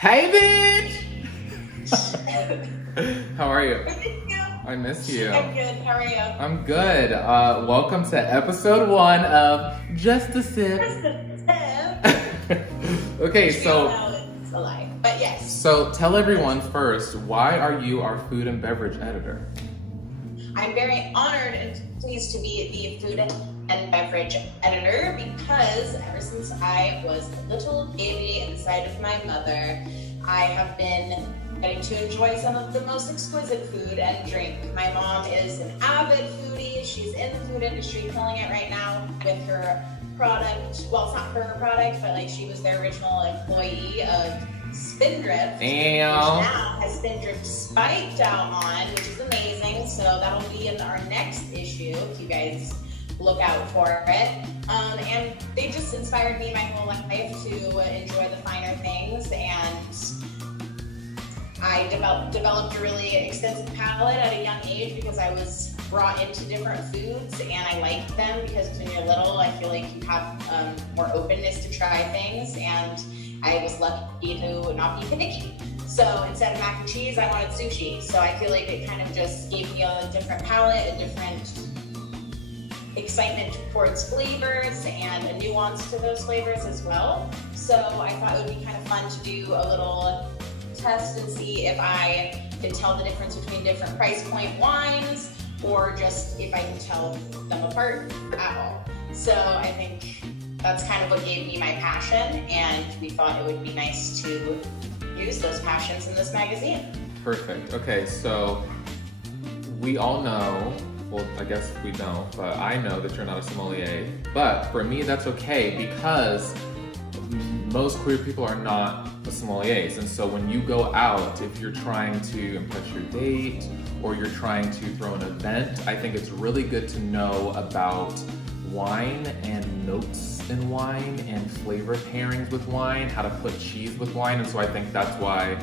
Hey, bitch! How are you? I miss you. I'm good. How are you? I'm good. Welcome to episode 1 of Just a Sip. Okay, so... It's a lie, but yes. So tell everyone first, why are you our food and beverage editor? I'm very honored and pleased to be the food and beverage editor because ever since I was a little baby inside of my mother, I have been getting to enjoy some of the most exquisite food and drink. My mom is an avid foodie. She's in the food industry, killing it right now with her product. Well, it's not her product, but like she was their original employee of Spindrift, which now has Spindrift spiked out on, which is amazing. So that'll be in our next issue if you guys look out for it. And they just inspired me my whole life to enjoy the finer things, and I developed a really extensive palate at a young age because I was brought into different foods and I liked them because when you're little, I feel like you have more openness to try things, and I was lucky to not be finicky. So instead of mac and cheese, I wanted sushi. So I feel like it kind of just gave me a different palate, a different excitement towards flavors and a nuance to those flavors as well. So I thought it would be kind of fun to do a little test and see if I can tell the difference between different price point wines, or just if I can tell them apart at all. So I think that's kind of what gave me my passion, and we thought it would be nice to use those passions in this magazine. Perfect. Okay, so we all know, well, I guess we don't, but I know that you're not a sommelier. But for me, that's okay because most queer people are not sommeliers. And so when you go out, if you're trying to impress your date or you're trying to throw an event, I think it's really good to know about wine and notes in wine and flavor pairings with wine, how to put cheese with wine. And so I think that's why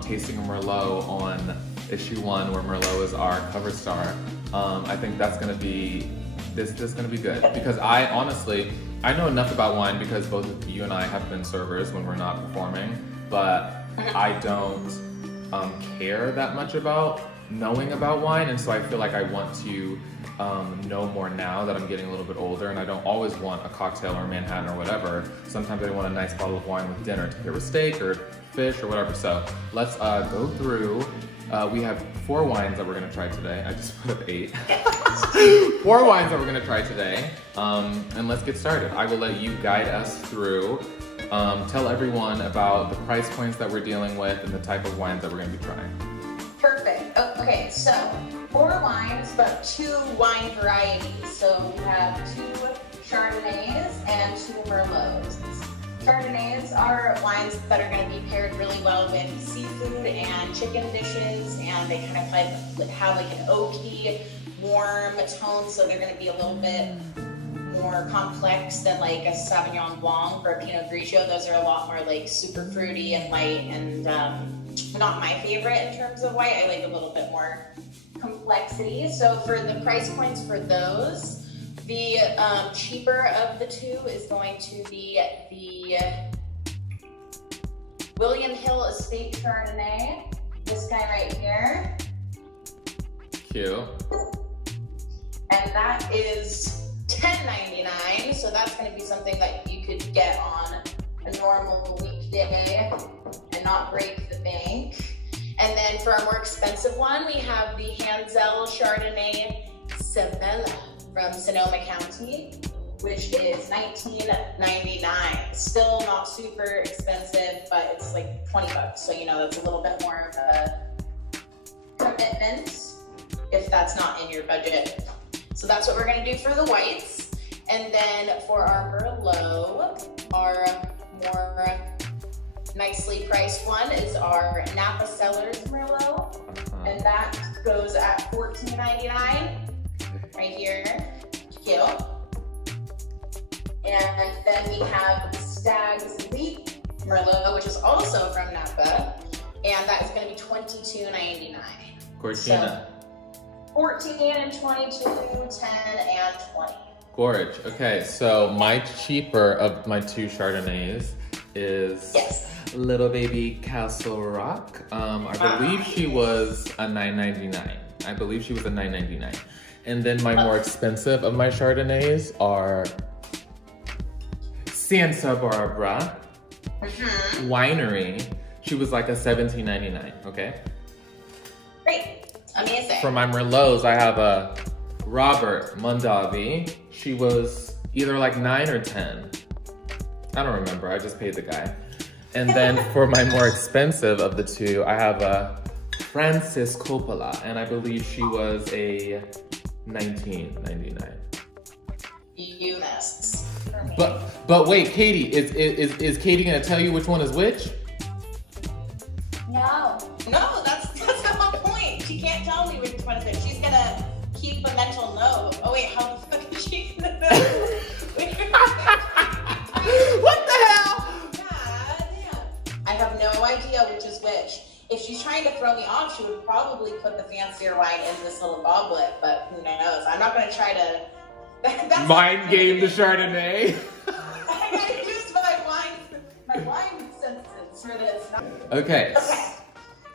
tasting a Merlot on issue 1, where Merlot is our cover star, I think that's gonna be, this is gonna be good. Because I honestly know enough about wine because both you and I have been servers when we're not performing, but I don't care that much about knowing about wine, and so I feel like I want to know more now that I'm getting a little bit older, and I don't always want a cocktail or a Manhattan or whatever. Sometimes I want a nice bottle of wine with dinner to pair with steak or fish or whatever. So let's go through. We have 4 wines that we're gonna try today. I just put up 8. 4 wines that we're gonna try today. And let's get started. I will let you guide us through. Tell everyone about the price points that we're dealing with and the type of wines that we're gonna be trying. Perfect. Okay, so 4 wines, but 2 wine varieties. So we have 2 Chardonnays and 2 Merlots. Chardonnays are wines that are going to be paired really well with seafood and chicken dishes, and they kind of have like an oaky, warm tone, so they're going to be a little bit more complex than like a Sauvignon Blanc or a Pinot Grigio. Those are a lot more like super fruity and light, and not my favorite in terms of white. I like a little bit more complexity. So for the price points for those, the cheaper of the 2 is going to be the William Hill Estate Chardonnay. This guy right here. Cute. And that is $10.99. So that's going to be something that you could get on a normal weekday and not break the bank. And then for our more expensive one, we have the Hanzel Chardonnay Sabella from Sonoma County, which is $19.99. Still not super expensive, but it's like 20 bucks. So, you know, that's a little bit more of a commitment if that's not in your budget. So that's what we're gonna do for the whites. And then for our Merlot, our more nicely priced one is our Napa Cellars Merlot. And that goes at $14.99. Right here, cute. And then we have Stag's Leap Merlot, which is also from Napa, and that is going to be $22.99. Gorgina. So 14 and 22, 10 and 20. Gorge. Okay, so my cheaper of my 2 Chardonnays is Yes. Little Baby Castle Rock. I believe she was a $9.99. I believe she was a $9.99. And then my more expensive of my Chardonnays are Santa Barbara Winery. She was like a $17.99, okay? Great. Amazing. For my Merlots, I have a Robert Mondavi. She was either like 9 or 10. I don't remember, I just paid the guy. And then for my more expensive of the two, I have a Frances Coppola, and I believe she was a $19.99. You missed. But wait, Katie, is Katie gonna tell you which one is which? No, that's the whole point. She can't tell me which one is which. She's gonna keep a mental note. Oh wait, how the fuck is she gonna know? What the hell? God damn. I have no idea which is which. If she's trying to throw me off, she would probably put the fancier wine in this little goblet, but who knows? I'm not gonna try to... Mind game the Chardonnay. I gotta use my wine senses for this. Okay.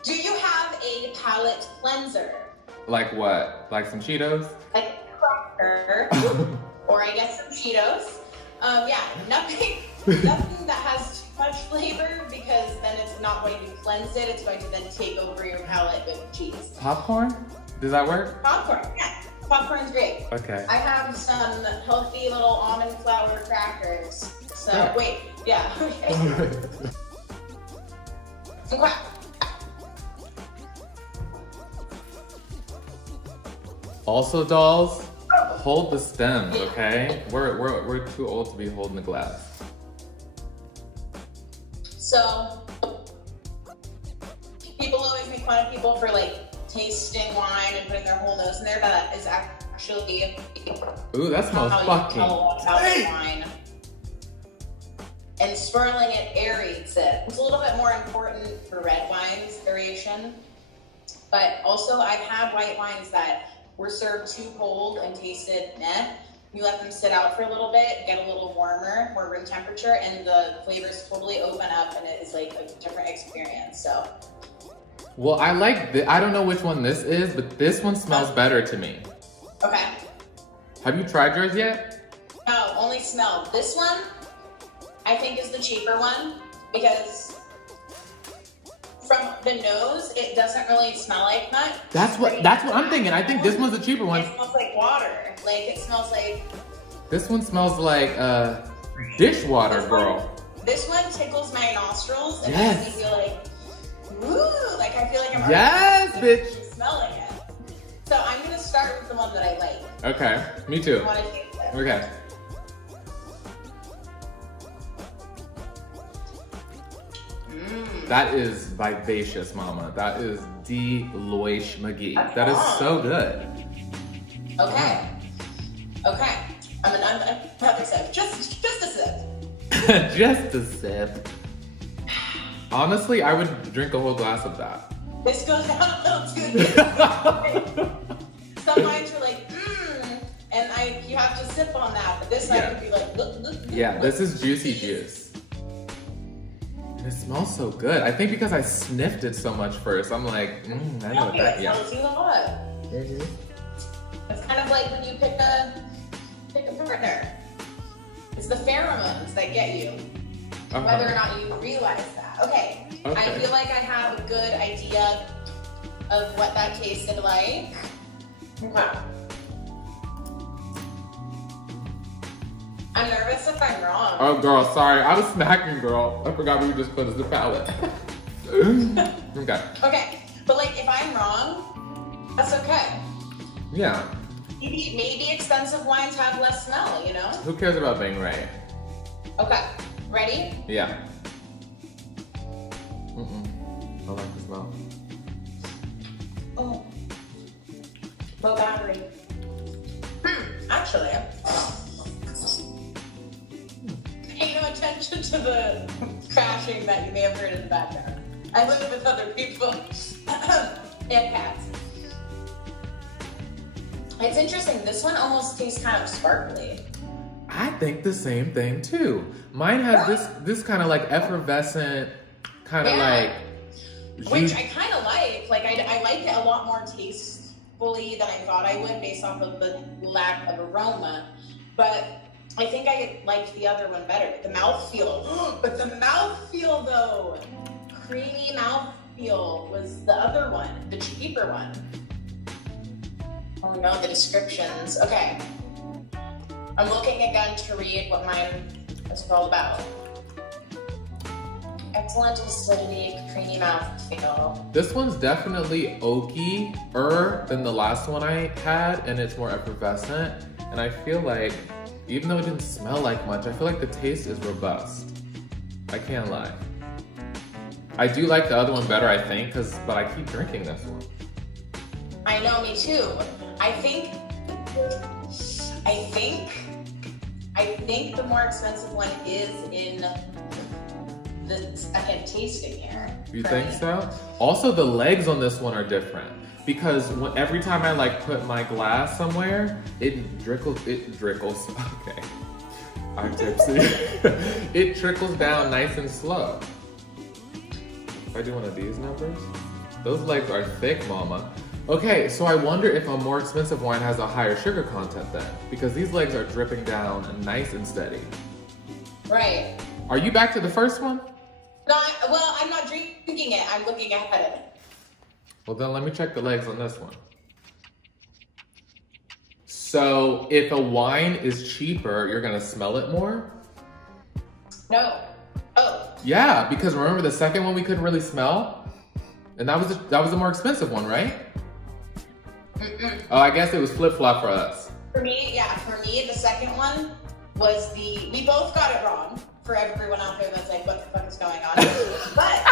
Do you have a palate cleanser? Like what? Like some Cheetos? Like a cracker, or I guess some Cheetos. Yeah, nothing that has too much flavor, because then it's not going to cleanse it. It's going to then take over your palate with cheese. Popcorn? Does that work? Popcorn, yeah. Popcorn's great. Okay. I have some healthy little almond flour crackers. So, Yeah. wait, yeah, okay. Some crack. Also, dolls, hold the stems, okay? We're too old to be holding the glass. So, people always make fun of people for like tasting wine and putting their whole nose in there, but that is actually Ooh, that smells how fucking you tell about the wine. And swirling it aerates it. It's a little bit more important for red wines, aeration. But also, I've had white wines that were served too cold and tasted meh. You let them sit out for a little bit, get a little warmer, more room temperature, and the flavors totally open up, and it is like a different experience. So. Well, I like I don't know which one this is, but this one smells better to me. Okay. Have you tried yours yet? No, only smell. This one, I think, is the cheaper one, because from the nose, it doesn't really smell like much. That's what I'm thinking. I think this one's the cheaper one. It smells like water. Like, it smells like... This one smells like dishwater, girl. This one tickles my nostrils and Yes. makes me feel like, ooh, like I feel like I'm Yes, bitch. smelling it. So I'm gonna start with the one that I like. Okay, me too. I want to taste it. Okay. That is vivacious, mama. That is Deloitte McGee. That is so good. Okay. Okay. I'm another sip. Just a sip. Just a sip. Honestly, I would drink a whole glass of that. This goes down a little too deep. Some wines are like, and you have to sip on that, but this one would be like, Yeah, this is juicy juice. And it smells so good. I think because I sniffed it so much first, I'm like, I know what that, It smells a lot. It's kind of like when you pick a partner. It's the pheromones that get you, whether or not you realize that. Okay, I feel like I have a good idea of what that tasted like. Okay. I'm nervous if I'm wrong. Oh, girl, sorry. I was snacking, girl. I forgot we just put as the palate. Okay. Okay, but like if I'm wrong, that's okay. Yeah. Maybe expensive wines have less smell, you know? Who cares about being right? Okay, ready? Yeah. I like the smell. Oh, low battery. Actually, pay no attention to the crashing that you may have heard in the background. I live with other people and cats. It's interesting. This one almost tastes kind of sparkly. I think the same thing too. Mine has this kind of like effervescent, kind of like... Which I kind of like. Like, I like it a lot more tastefully than I thought I would based off of the lack of aroma. But I think I liked the other one better. The mouthfeel. But the mouthfeel, though, creamy mouthfeel was the other one, the cheaper one. Oh no, the descriptions. Okay. I'm looking again to read what mine is all about. Excellent acidity, creamy mouthfeel. This one's definitely oaky-er than the last one I had, and it's more effervescent. And I feel like, even though it didn't smell like much, I feel like the taste is robust. I can't lie. I do like the other one better, I think, but I keep drinking this one. I know, me too. I think the more expensive one is in the second tasting here. You think so? Also, the legs on this one are different because every time I like put my glass somewhere, it trickles. Okay, I'm tipsy. It trickles down nice and slow. If I do one of these numbers, those legs are thick, mama. Okay, so I wonder if a more expensive wine has a higher sugar content then, because these legs are dripping down nice and steady. Right. Are you back to the first one? Well, I'm not drinking it. I'm looking at it. Well, then let me check the legs on this one. So if a wine is cheaper, you're gonna smell it more? No. Oh. Yeah, because remember the second one we couldn't really smell? And that was the more expensive one, right? Oh, I guess it was flip-flop for us. For me, the second one was we both got it wrong. For everyone out there that's like, what the fuck is going on? But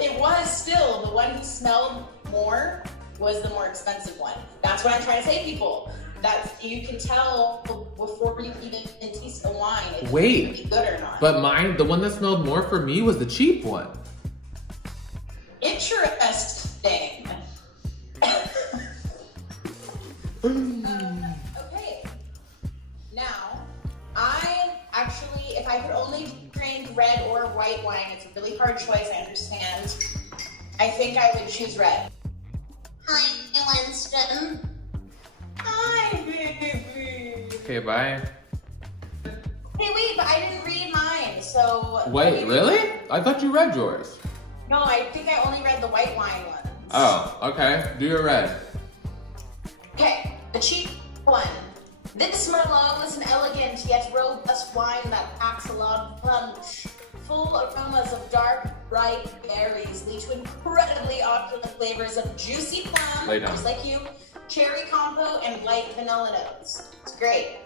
it was still, the one who smelled more was the more expensive one. That's what I'm trying to say, people. That you can tell before you even taste the wine if it's gonna be good or not. But mine, the one that smelled more for me was the cheap one. Interesting. Okay. Now, if I could only drink red or white wine, it's a really hard choice, I understand. I think I would choose red. Hi, Winston. Hi, baby. Okay, bye. Hey, wait, but I didn't read mine, so... Wait, really? I thought you read yours. No, I think I only read the white wine ones. Oh, okay. Do your red. Okay, the cheap one. This Merlot is an elegant yet robust wine that packs a lot of punch. Full aromas of dark, ripe berries lead to incredibly opulent flavors of juicy plum, just like you, cherry compote, and light vanilla notes. It's great.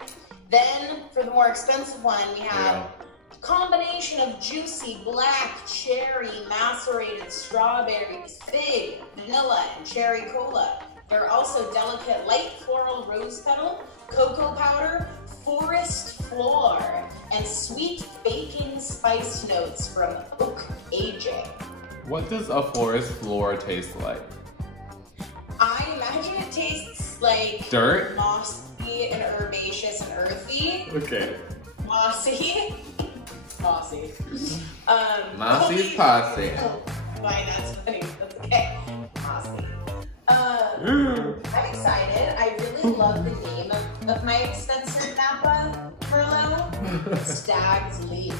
Then, for the more expensive one, we have a combination of juicy black cherry, macerated strawberries, fig, vanilla, and cherry cola. There are also delicate light floral rose petal, cocoa powder, forest floor, and sweet baking spice notes from oak aging. What does a forest floor taste like? I imagine it tastes like dirt, mossy and herbaceous and earthy. Okay. Mossy. Mossy. Mossy's posse. Fine, that's funny. That's okay. Mossy. I'm excited. I really love the name of my expensive Napa Merlot. Stag's Leap.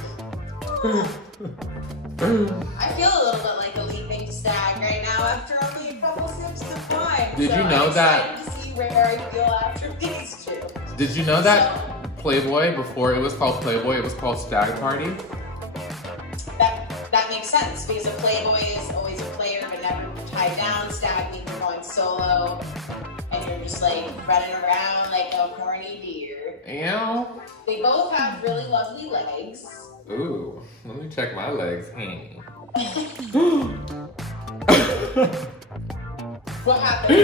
I feel a little bit like a leaping stag right now after only a couple sips of wine. Did you know that? I'm excited to see where I feel after these two. Did you know that Playboy, before it was called Playboy, it was called Stag Party? That makes sense because a Playboy is always a player but never tied down. Stag means you're going solo and you're just like running around like a horny deer. Ew. They both have really lovely legs. Ooh, let me check my legs. What happened?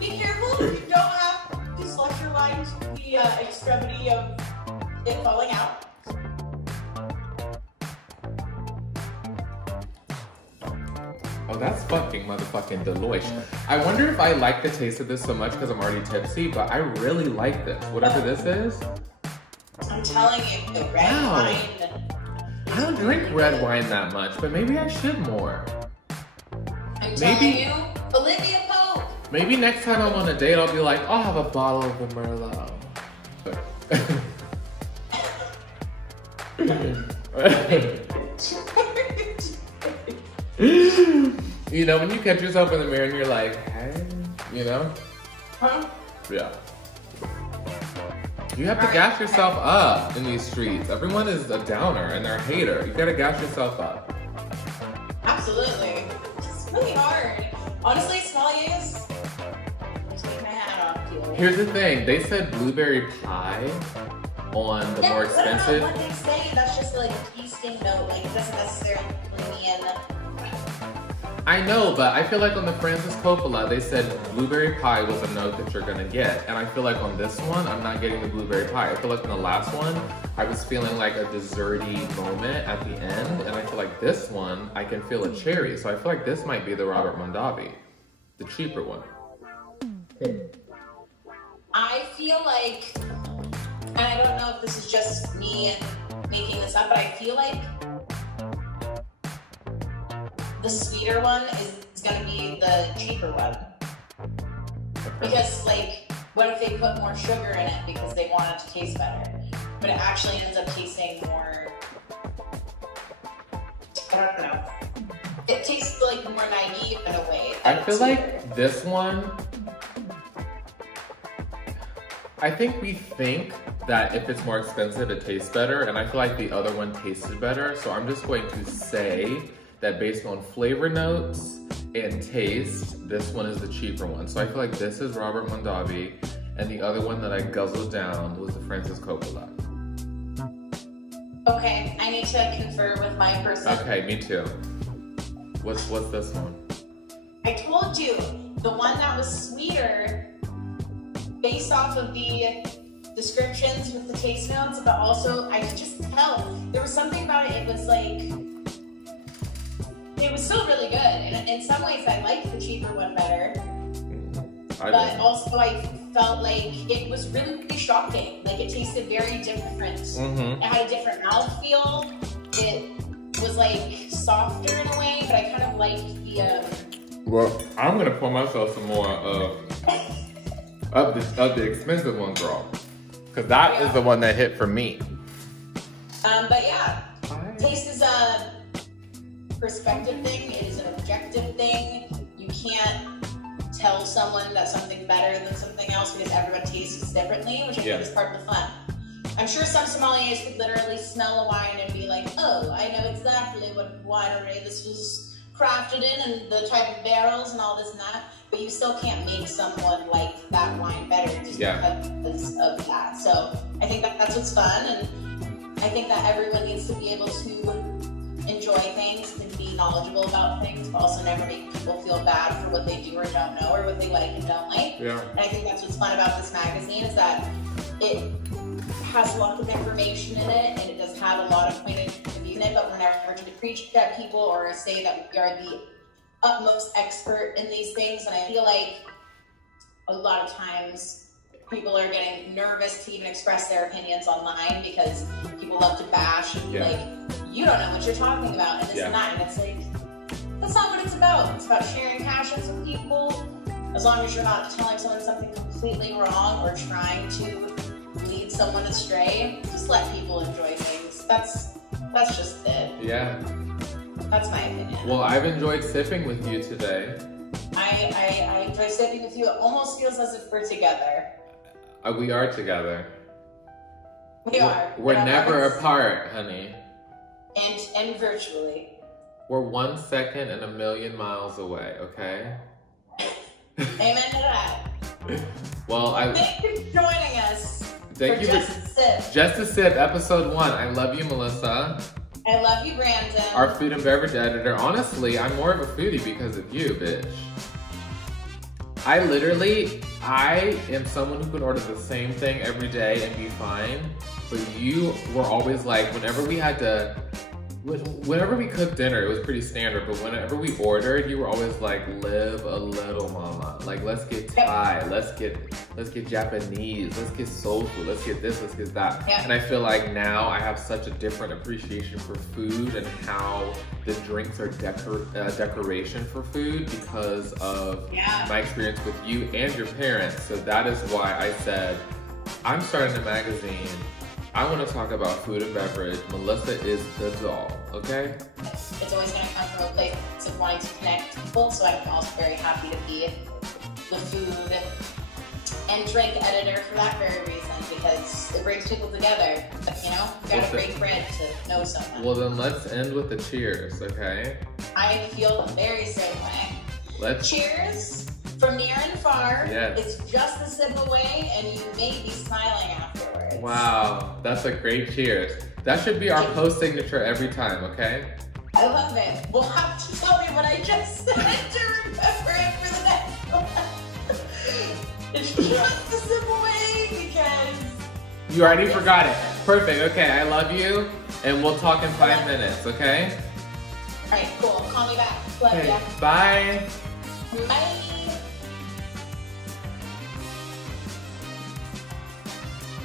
Be careful, you don't have to slush your line to the extremity of it falling out. Oh, that's fucking motherfucking delicious. I wonder if I like the taste of this so much because I'm already tipsy, but I really like this. Whatever this is. I'm telling you, the red wine. I don't drink red wine that much, but maybe I should more. I'm telling you, Olivia Pope. Maybe next time I'm on a date, I'll be like, I'll have a bottle of the Merlot. You know, when you catch yourself in the mirror and you're like, hey, you know? Huh? Yeah. You have to gas yourself up in these streets. Everyone is a downer and they're a hater. You gotta gas yourself up. Absolutely. It's really hard. Honestly, sommeliers, take my hat off to you. Here's the thing. They said blueberry pie on the more expensive. What they say, that's just like a tasting note. Like, it doesn't necessarily mean... I know, but I feel like on the Francis Coppola, they said blueberry pie was a note that you're gonna get. And I feel like on this one, I'm not getting the blueberry pie. I feel like in the last one, I was feeling like a desserty moment at the end. And I feel like this one, I can feel a cherry. So I feel like this might be the Robert Mondavi, the cheaper one. I feel like, and I don't know if this is just me making this up, but I feel like the sweeter one is gonna be the cheaper one. Because, like, what if they put more sugar in it because they want it to taste better? But it actually ends up tasting more, I don't know. It tastes like more naive in a way. I feel like this one, I think we think that if it's more expensive, it tastes better. And I feel like the other one tasted better. So I'm just going to say that based on flavor notes and taste, this one is the cheaper one. So I feel like this is Robert Mondavi, and the other one that I guzzled down was the Francis Coppola. Okay, I need to confer with my person. Okay, me too. What's this one? I told you, the one that was sweeter, based off of the descriptions with the taste notes, but also I could just tell there was something about it. It was like, it was still really good. And in some ways, I liked the cheaper one better. But also, I felt like it was really shocking. Like, it tasted very different. It had a different mouthfeel. It was like softer in a way, but I kind of liked the. Well, I'm gonna pour myself some more of the expensive one, girl, because that is the one that hit for me. But yeah, taste is a perspective thing. It is an objective thing. You can't tell someone that something's better than something else because everyone tastes differently, which I think is part of the fun. I'm sure some sommeliers could literally smell a wine and be like, oh, I know exactly what winery this was crafted in and the type of barrels and all this and that, but you still can't make someone like that wine better just because of that. So I think that's what's fun, and I think that everyone needs to be able to enjoy things and be knowledgeable about things, but also never make people feel bad for what they do or don't know or what they like and don't like. Yeah. And I think that's what's fun about this magazine is that it has a lot of information in it and it does have a lot of point of view in it, but we're never to preach at people or say that we are the utmost expert in these things. And I feel like a lot of times people are getting nervous to even express their opinions online because people love to bash and be like, you don't know what you're talking about and this and that. And it's like, that's not what it's about. It's about sharing passions with people. As long as you're not telling someone something completely wrong or trying to lead someone astray, just let people enjoy things. That's just it. Yeah. That's my opinion. Well, I've enjoyed sipping with you today. I enjoy sipping with you. It almost feels as if we're together. We are together. We are. We're never apart, honey. And virtually. We're 1 second and 1,000,000 miles away, okay? Amen to that. Well, thank you for joining us. Thank you Just a Sip. Just a Sip, episode 1. I love you, Melissa. I love you, Brandon. Our food and beverage editor. Honestly, I'm more of a foodie because of you, bitch. I am someone who can order the same thing every day and be fine. But you were always like, whenever we had to Whenever we cooked dinner, it was pretty standard, but whenever we ordered, you were always like, live a little, mama. Like, let's get Thai, let's get Japanese, let's get soul food, let's get this, let's get that. Yep. And I feel like now I have such a different appreciation for food and how the drinks are decoration for food because of my experience with you and your parents. So that is why I said, I'm starting a magazine. I want to talk about food and beverage. Melissa is the doll, okay? It's always going to come from a place of wanting to connect people, so I'm also very happy to be the food and drink editor for that very reason, because it brings people together. You know, you gotta break bread to know someone. Well, then let's end with the cheers, okay? I feel the very same way. Cheers from near and far. Yes. It's just a sip away, and you may be smiling afterwards. Wow, that's a great cheers. That should be our post signature every time, okay? I love it. We'll have to tell me what I just said to remember it for the next one. It's just a sip away because... You already forgot it. Perfect, okay, I love you, and we'll talk in 5 minutes, okay? All right, cool. Call me back. Love ya. Bye. Bye.